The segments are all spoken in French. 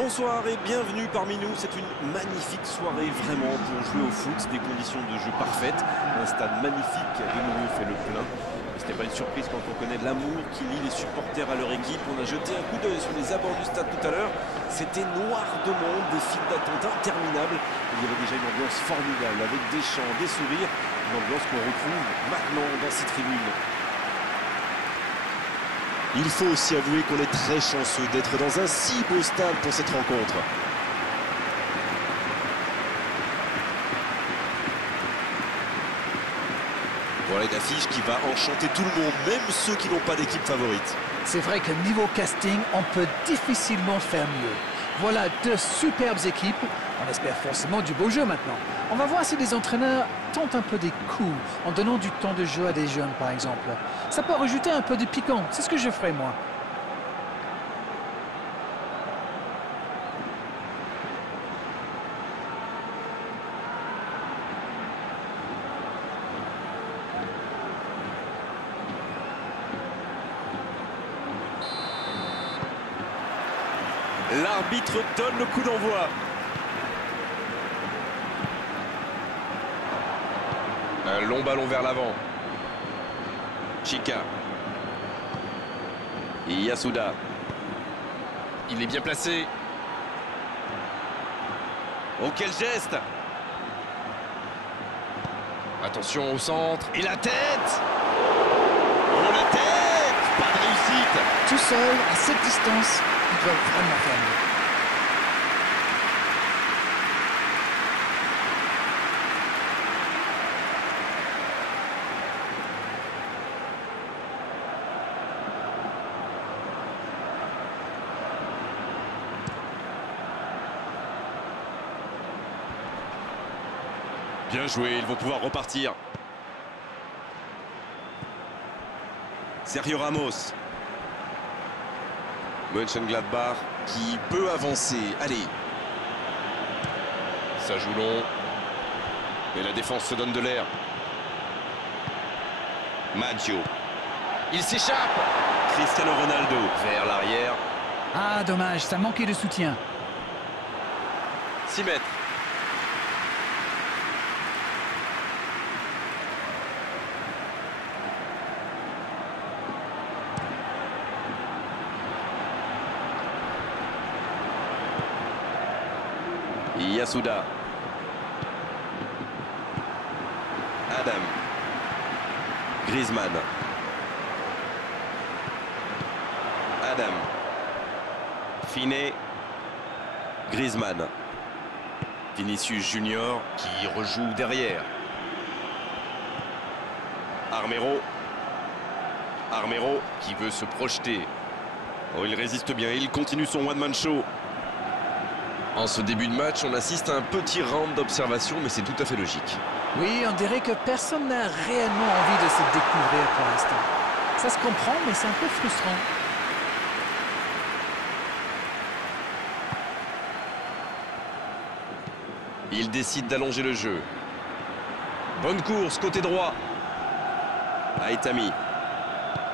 Bonsoir et bienvenue parmi nous. C'est une magnifique soirée vraiment pour jouer au foot, des conditions de jeu parfaites, un stade magnifique qui a de nouveau fait le plein. Ce n'est pas une surprise quand on connaît l'amour qui lie les supporters à leur équipe. On a jeté un coup d'œil sur les abords du stade tout à l'heure. C'était noir de monde, des files d'attente interminables. Il y avait déjà une ambiance formidable avec des chants, des sourires, une ambiance qu'on retrouve maintenant dans ces tribunes. Il faut aussi avouer qu'on est très chanceux d'être dans un si beau stade pour cette rencontre. Voilà une affiche qui va enchanter tout le monde, même ceux qui n'ont pas d'équipe favorite. C'est vrai que niveau casting, on peut difficilement faire mieux. Voilà deux superbes équipes. On espère forcément du beau jeu maintenant. On va voir si les entraîneurs tentent un peu des coups en donnant du temps de jeu à des jeunes, par exemple. Ça peut rajouter un peu de piquant. C'est ce que je ferai, moi. L'arbitre donne le coup d'envoi. Un long ballon vers l'avant. Chika. Yasuda. Il est bien placé. Oh, quel geste! Attention au centre. Et la tête! Oh, la tête! Pas de réussite! Tout seul, à cette distance, ils doivent vraiment faire mieux. Bien joué, ils vont pouvoir repartir. Sergio Ramos. Mönchengladbach Qui peut avancer. Allez. Ça joue long. Mais la défense se donne de l'air. Maggio. Il s'échappe. Cristiano Ronaldo vers l'arrière. Ah, dommage, ça manquait de soutien. 6 mètres. Yasuda. Adam. Griezmann. Adam. Finet. Griezmann. Vinicius Junior qui rejoue derrière. Armero. Armero qui veut se projeter. Oh, il résiste bien, il continue son one-man show. En ce début de match, on assiste à un petit round d'observation, mais c'est tout à fait logique. Oui, on dirait que personne n'a réellement envie de se découvrir pour l'instant. Ça se comprend, mais c'est un peu frustrant. Il décide d'allonger le jeu. Bonne course, côté droit. Aitami.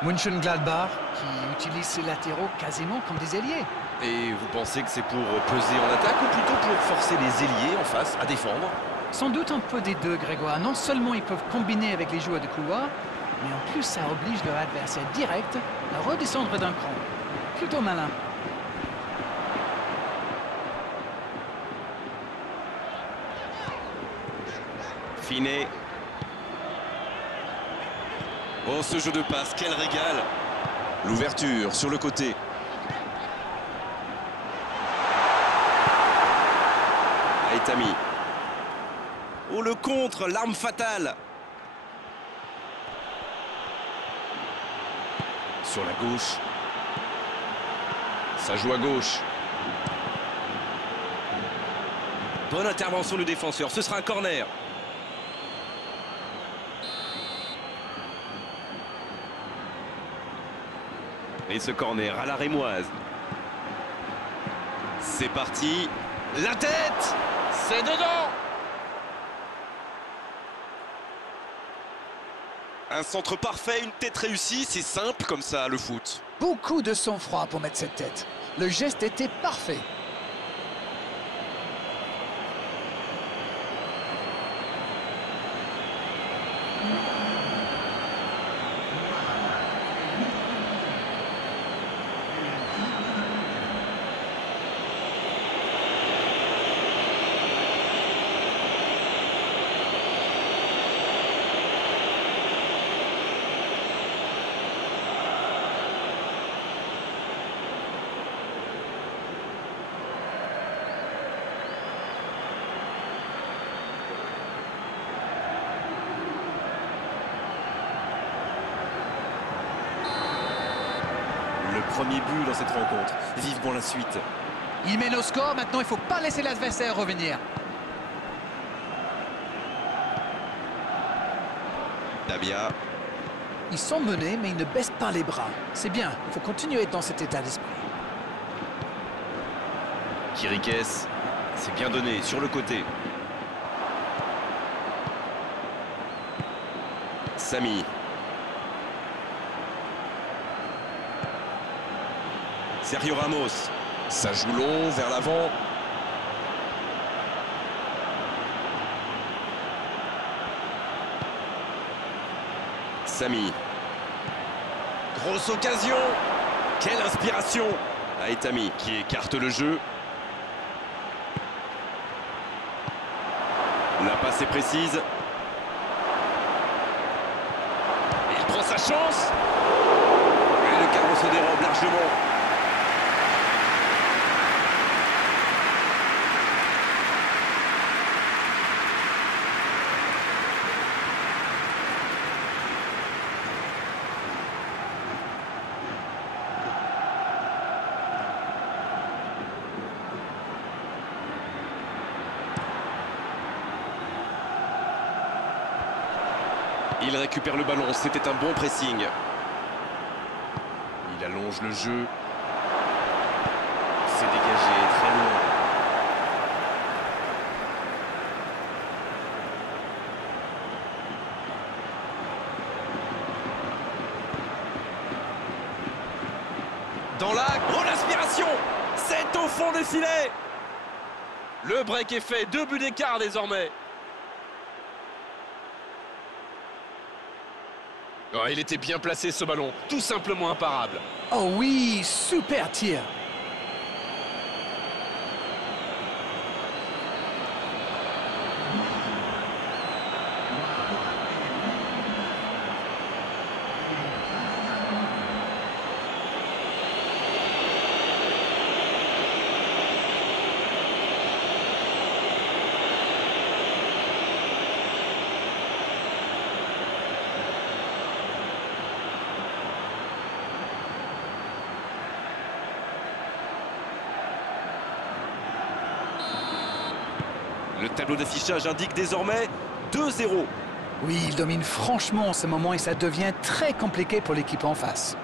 Mönchengladbach qui utilise ses latéraux quasiment comme des ailiers. Et vous pensez que c'est pour peser en attaque ou plutôt pour forcer les ailiers en face à défendre? Sans doute un peu des deux, Grégoire. Non seulement ils peuvent combiner avec les joueurs de couloir, mais en plus ça oblige leur adversaire direct à redescendre d'un cran. Plutôt malin. Finet. Oh, ce jeu de passe, quel régal! L'ouverture sur le côté. Aitami. Oh, le contre, l'arme fatale. Sur la gauche. Ça joue à gauche. Bonne intervention du défenseur, ce sera un corner. Et ce corner à la rémoise. C'est parti. La tête! C'est dedans! Un centre parfait, une tête réussie, c'est simple comme ça le foot. Beaucoup de sang-froid pour mettre cette tête. Le geste était parfait. premier but dans cette rencontre. Vivement la suite. Il mène au score, maintenant il ne faut pas laisser l'adversaire revenir. Dabia. Ils sont menés, mais ils ne baissent pas les bras. C'est bien, il faut continuer dans cet état d'esprit. Chiriques, c'est bien donné, sur le côté. Samy. Sergio Ramos. Ça joue long, vers l'avant. Samy. Grosse occasion. Quelle inspiration. Aitami qui écarte le jeu. La passe est précise. Il prend sa chance. Et le cadre se dérobe largement. Il récupère le ballon, c'était un bon pressing. Il allonge le jeu. C'est dégagé très loin. Dans l'axe, oh l'aspiration. C'est au fond des filets. Le break est fait, 2 buts d'écart désormais. Oh, il était bien placé ce ballon, tout simplement imparable. Oh oui, super tir. Le tableau d'affichage indique désormais 2-0. Oui, il domine franchement en ce moment et ça devient très compliqué pour l'équipe en face.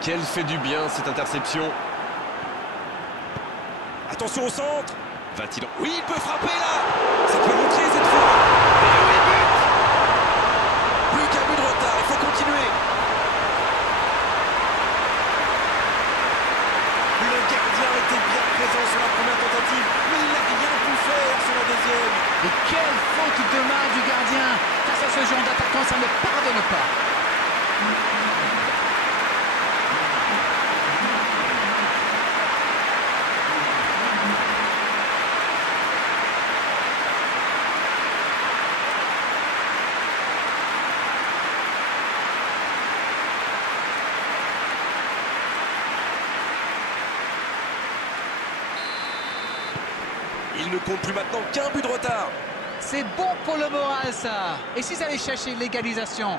Quel fait du bien cette interception. Attention au centre. Va-t-il... Oui, il peut frapper là. Ça peut rentrer cette fois. Et oui, but. Plus qu'un but de retard, il faut continuer. Le gardien était bien présent sur la première tentative, mais il n'a rien pu faire sur la deuxième. Et quelle faute de main du gardien. Face à ce genre d'attaquant, ça ne pardonne pas. Il ne compte plus maintenant qu'un but de retard. C'est bon pour le moral, ça. Et s'ils allaient chercher l'égalisation?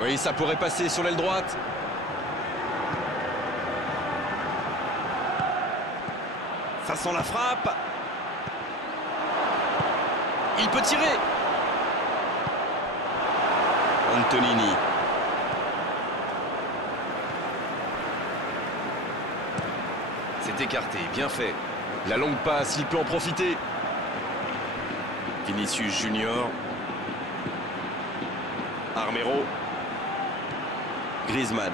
Oui, ça pourrait passer sur l'aile droite. Ça sent la frappe. Il peut tirer. Antonini. C'est écarté, bien fait. La longue passe, il peut en profiter. Vinicius Junior. Armero. Griezmann.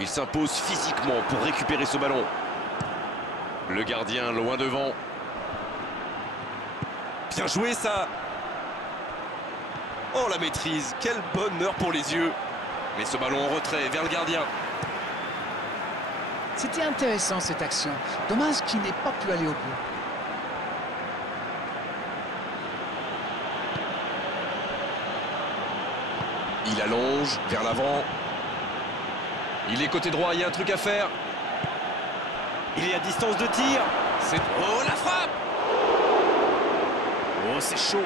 Il s'impose physiquement pour récupérer ce ballon. Le gardien loin devant. Bien joué ça. Oh la maîtrise, quel bonheur pour les yeux. Mais ce ballon en retrait vers le gardien. C'était intéressant cette action. Dommage qu'il n'ait pas pu aller au bout. Il allonge vers l'avant. Il est côté droit, il y a un truc à faire. Il est à distance de tir. Oh la frappe. Oh c'est chaud.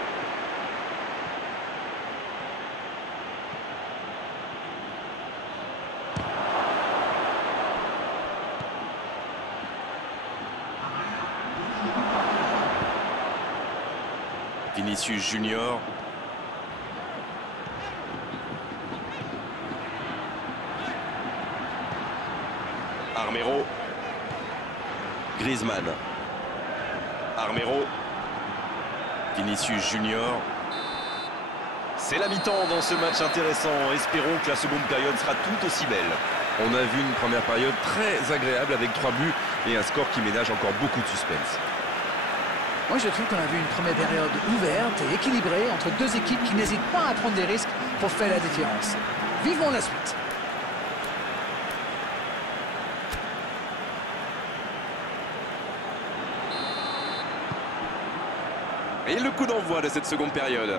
Vinicius Junior. Armero. Griezmann. Armero. Vinicius Junior. C'est la mi-temps dans ce match intéressant. Espérons que la seconde période sera tout aussi belle. On a vu une première période très agréable avec 3 buts et un score qui ménage encore beaucoup de suspense. Moi, je trouve qu'on a vu une première période ouverte et équilibrée entre deux équipes qui n'hésitent pas à prendre des risques pour faire la différence. Vivons la suite. Et le coup d'envoi de cette seconde période.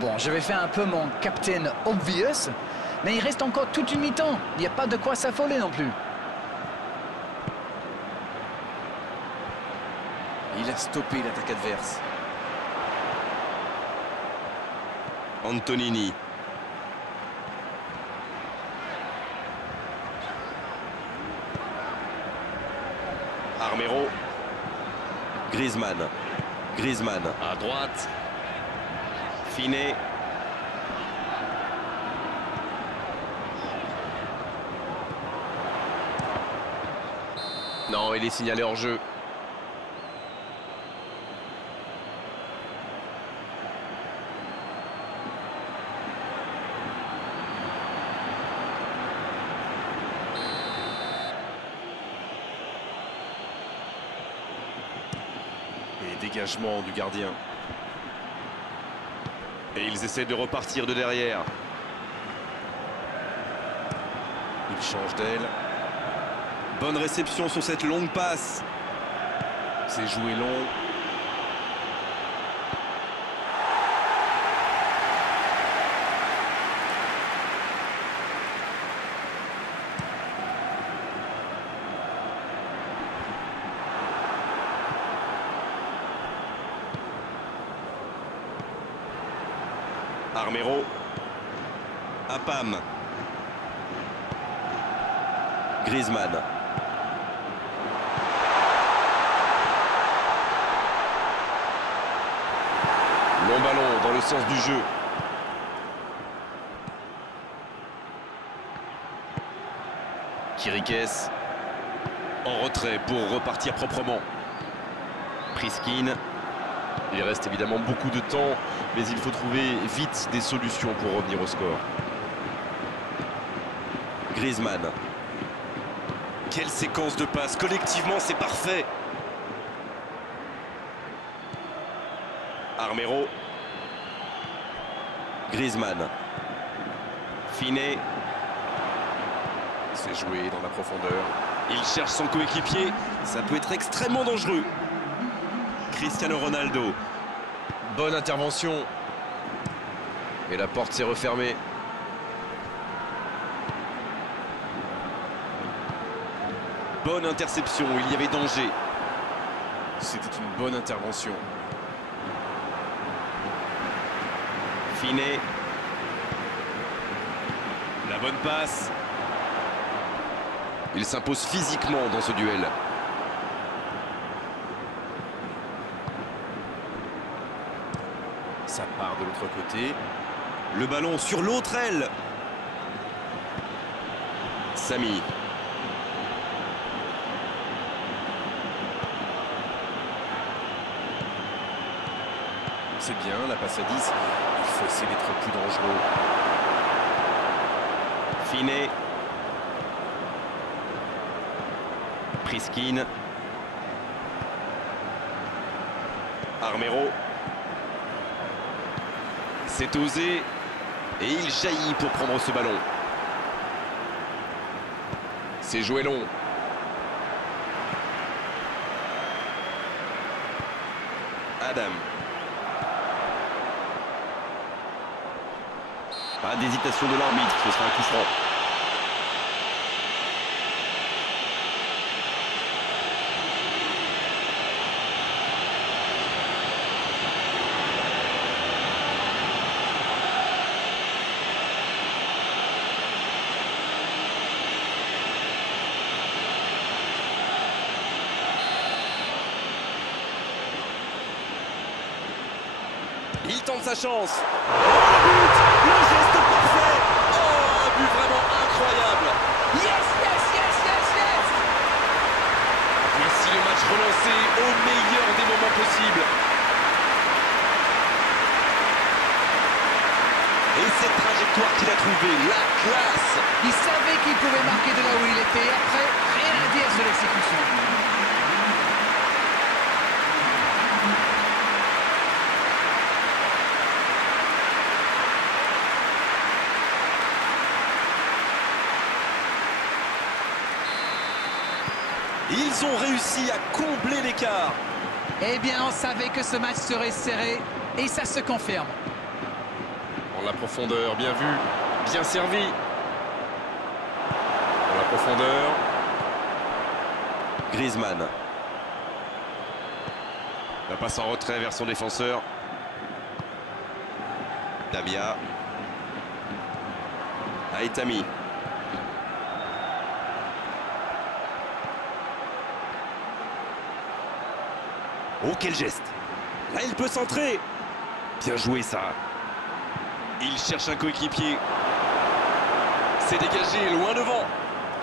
Bon, je vais faire un peu mon Captain Obvious, mais il reste encore toute une mi-temps. Il n'y a pas de quoi s'affoler non plus. Il a stoppé l'attaque adverse. Antonini. Armero. Griezmann. Griezmann à droite. Finet. Non, il est signalé hors jeu. Et dégagement du gardien. Et ils essaient de repartir de derrière. Il change d'aile. Bonne réception sur cette longue passe. C'est joué long. Armero. Apam. Griezmann. Long ballon dans le sens du jeu. Kirikes. En retrait pour repartir proprement. Priskin. Il reste évidemment beaucoup de temps, mais il faut trouver vite des solutions pour revenir au score. Griezmann. Quelle séquence de passes. Collectivement, c'est parfait. Armero. Griezmann. Finet. C'est joué dans la profondeur. Il cherche son coéquipier. Ça peut être extrêmement dangereux. Cristiano Ronaldo. Bonne intervention. Et la porte s'est refermée. Bonne interception, il y avait danger. C'était une bonne intervention. Finet. La bonne passe. Il s'impose physiquement dans ce duel. Ça part de l'autre côté. Le ballon sur l'autre aile. Samy. C'est bien, la passe à 10. Il faut essayer d'être plus dangereux. Finet. Priskin. Armero. C'est osé. Et il jaillit pour prendre ce ballon. C'est joué long. Adam. Pas d'hésitation de l'arbitre, ce sera un coup franc. Il tente sa chance. Oh, le but! Le geste parfait! Oh, un but vraiment incroyable! Yes, yes, yes, yes, yes! Voici le match relancé au meilleur des moments possibles. Et cette trajectoire qu'il a trouvée, la classe. Il savait qu'il pouvait marquer de là où il était. Après, rien à dire sur l'exécution. Ils ont réussi à combler l'écart. Eh bien, on savait que ce match serait serré. Et ça se confirme. En la profondeur, bien vu, bien servi. En la profondeur. Griezmann. La passe en retrait vers son défenseur. Damia. Aitami. Oh, quel geste! Là, il peut centrer. Bien joué ça. Il cherche un coéquipier. C'est dégagé, loin devant.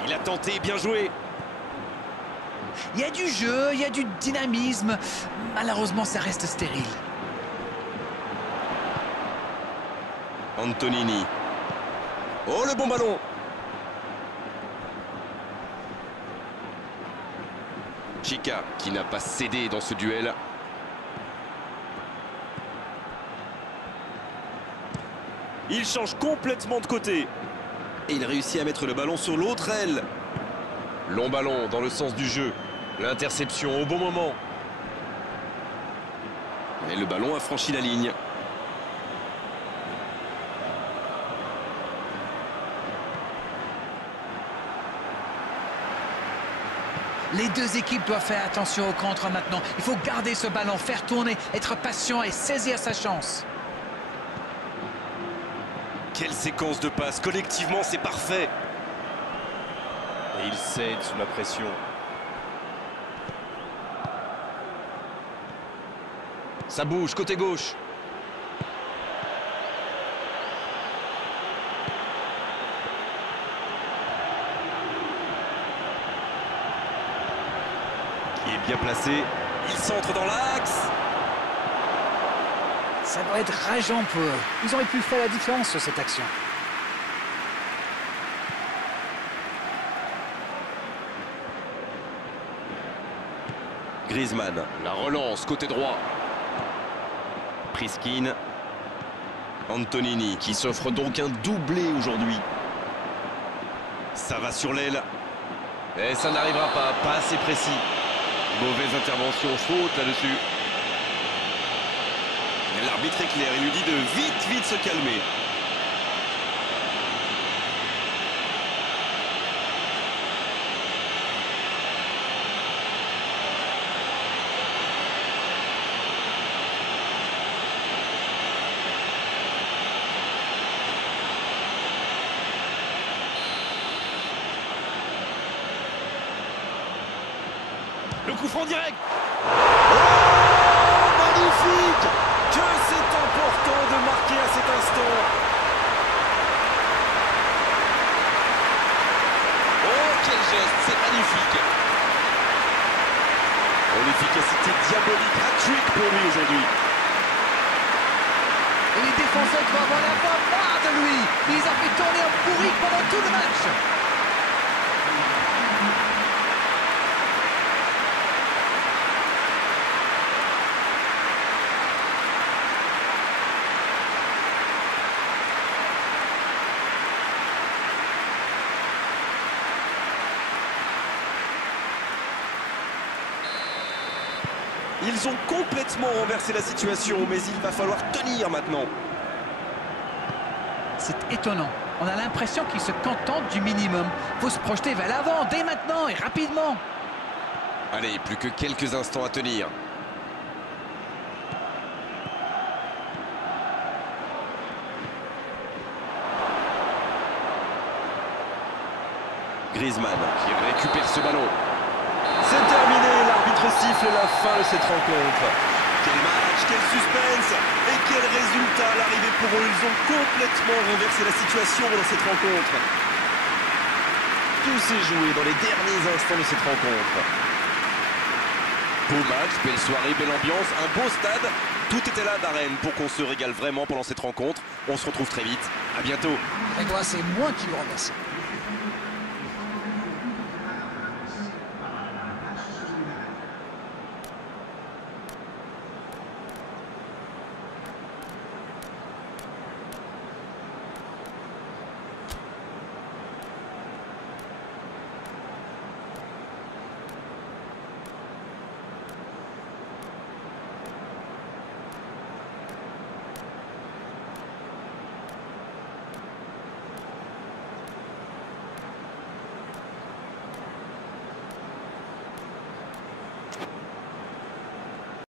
Il a tenté, bien joué. Il y a du jeu, il y a du dynamisme. Malheureusement, ça reste stérile. Antonini. Oh, le bon ballon! Chica qui n'a pas cédé dans ce duel. Il change complètement de côté. Et il réussit à mettre le ballon sur l'autre aile. Long ballon dans le sens du jeu. L'interception au bon moment. Et le ballon a franchi la ligne. Les deux équipes doivent faire attention au contre maintenant. Il faut garder ce ballon, faire tourner, être patient et saisir sa chance. Quelle séquence de passes. Collectivement, c'est parfait. Et il cède sous la pression. Ça bouge, côté gauche. Qui est bien placé. Il centre dans l'axe. Ça doit être rageant pour eux. Ils auraient pu faire la différence sur cette action. Griezmann. La relance, côté droit. Priskin. Antonini qui s'offre donc un doublé aujourd'hui. Ça va sur l'aile. Et ça n'arrivera pas assez précis. Mauvaise intervention, faute là-dessus. L'arbitre est clair, il lui dit de vite se calmer. Le coup franc direct. Magnifique! Que c'est important de marquer à cet instant. Oh, quel geste, c'est magnifique. Oh, l'efficacité diabolique. Hat-trick pour lui aujourd'hui. Et les défenseurs doivent avoir la voix marre de lui. Il les a fait tourner en bourrique pendant tout le match. Ils ont complètement renversé la situation, mais il va falloir tenir maintenant. C'est étonnant. On a l'impression qu'ils se contentent du minimum. Faut se projeter vers l'avant dès maintenant et rapidement. Allez, plus que quelques instants à tenir. Griezmann. Qui récupère ce ballon. C'est terminé, l'arbitre siffle la fin de cette rencontre. Quel match, quel suspense et quel résultat à l'arrivée pour eux. Ils ont complètement renversé la situation dans cette rencontre. Tout s'est joué dans les derniers instants de cette rencontre. Beau match, belle soirée, belle ambiance, un beau stade. Tout était là d'Arène pour qu'on se régale vraiment pendant cette rencontre. On se retrouve très vite. À bientôt. Et moi, c'est moi qui le remercie.